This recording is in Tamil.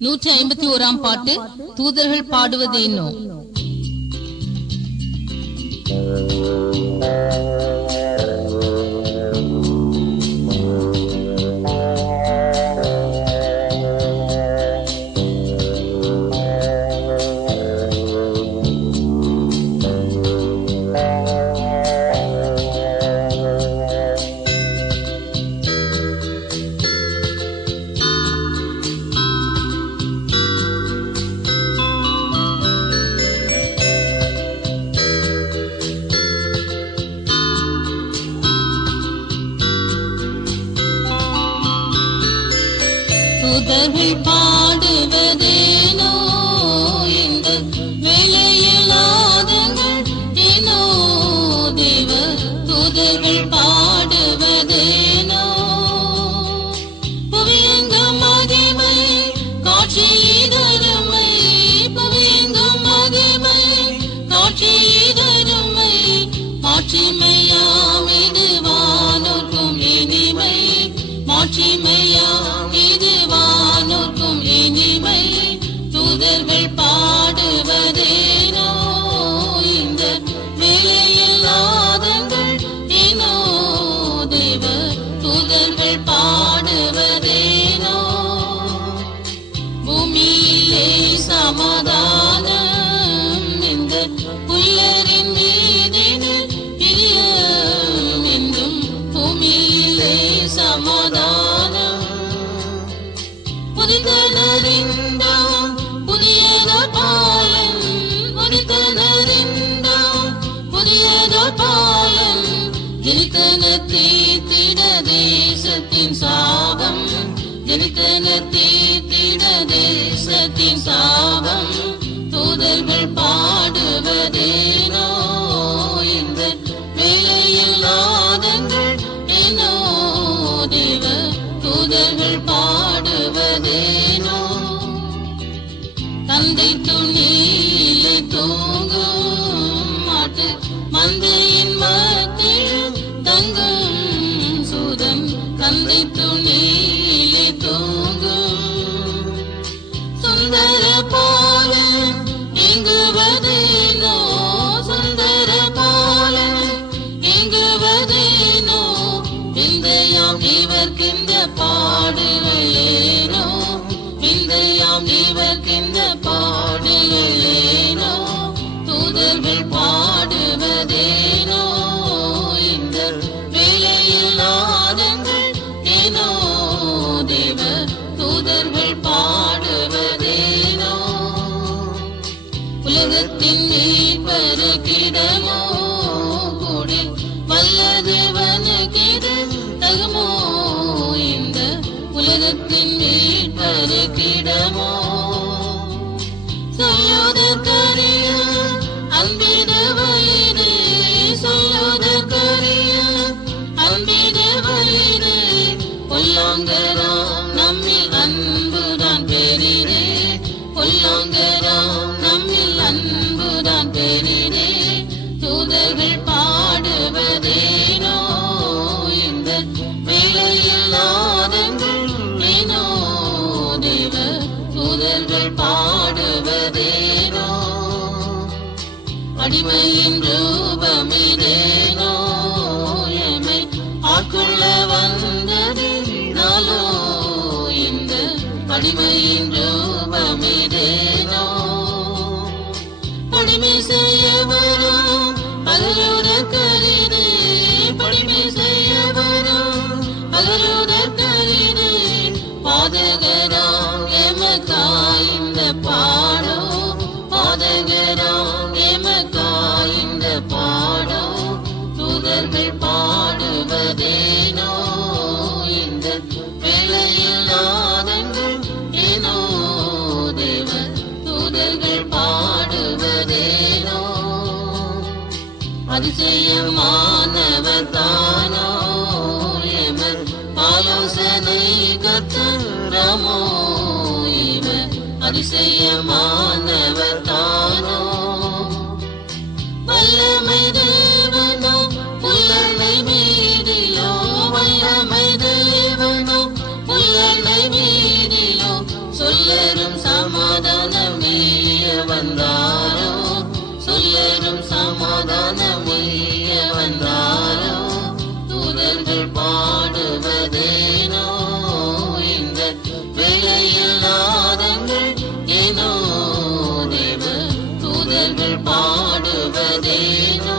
151 பாட்டு. தூதர்கள் பாடுவதேனோ. தூதர்கள் பாடுவதேனோ இந்த வேளையில் நாதங்கள் ஏனோ தேவ தூதர்கள் பாடுவதேனோ. புவியெங்கும் மகிமை காட்சி தருமை, புவியெங்கும் மகிமை காட்சி தருமை, மாட்சிமையாம் இது வானோர்க்கும் இனிமை, மாட்சிமையாம் இது வானோர்க்கும் இனிமை. தூதர்கள் பாடுவதேனோ இந்த வேளையில் நாதங்கள் ஏனோ தேவ தூதர்கள் பாடுவதேனோ. பூமியிலே சமாதானம் இந்த புல்லரின் மீதினில் பிரியம் என்றும், பூமியிலே சமாதானம். புதிதனறிந்தோம் புதியதோர் பாலன், புதிதனறிந்தோம் புதியதோர் பாலன், எரித்தன தீர்த்திட தேசத்தின் சாபம், எரித்தன தீர்த்திட தேசத்தின் சாபம். தூதர்கள் பாடுவதேனோ இந்த வேளையில் நாதங்கள் ஏனோ தேவ தூதர்கள் பாடுவதேனோ. தந்தை துணியிலே தூங்கும் மாட்டு மந்தையின் மத்தியில் தங்கும் சூதன், தந்தை துணியிலே தூங்கும் சுந்தர பாலன் எங்குவதேனோ, சுந்தர பாலன் எங்குவதேனோ. விந்தையாம் இவர்க்கிந்த பாடுகளேனோ, விந்தையாம் இவர்க்கிந்த பாடுகளேனோ. தூதர்கள் பாடுவதேனோ இந்த வேளையில் நாதங்கள் ஏனோ தேவ தூதர்கள் பாடுவதேனோ. உலகத்தின் மீட்பருக்கிடமோ கூடி வல்லதேவனுக்கிது தகுமோ, இந்த உலகத்தின் மீட்பருக்கிடமோ. சொல்லுதற்கரிய அன்பின வயிறு, சொல்லுதற்கரிய அன்பின வயிறு, பொல்லாங்கராம் நம்மில் அன்புதான் பெரிதே, பொல்லாங்கராம் நம்மில் அன்புதான் பெரிதே. தூதர்கள் பாடுவதேனோ இந்த வேளையில் நாதங்கள் ஏனோ தேவ தூதர்கள் பாடுவதேனோ. அடிமையின் ரூபமிதேனோ எமை ஆட்கொள்ள வந்ததினாலோ, இந்த அடிமையின் ரூபமிதேனோ. படிமை செய்ய வரும் பகலுதற்கரிது, படிமை செய்ய வரும் பகலுதற்கரிது, பாதகராம் எமக்காய் இந்த பாடோ, பாதகராம் எமக்காய் இந்த பாடோ. தூதர்கள் பாடுவதேனோ இந்த வேளையில் நாதங்கள் ஏனோ தேவ தூதர்கள் பாடுவதேனோ. அதிசயமானவர் தானோ எமர் ஆலோசனை கர்த்தராமோ, இவர் அதிசயமானவர் தானோ. வல்லமை தேவனோ புல்லனை மீதிலோ, வல்லமை தேவனோ புல்லனை மீதிலோ, சொல்லரும் சொல்லரும் சமாதானமேய வந்தாரோ, சொல்லரும் சமாதானமேய வந்தாரோ. தூதர்கள் பாடுவதேனோ இந்த வேளையில் நாதங்கள் ஏனோ, தேவ தூதர்கள் பாடுவதேனோ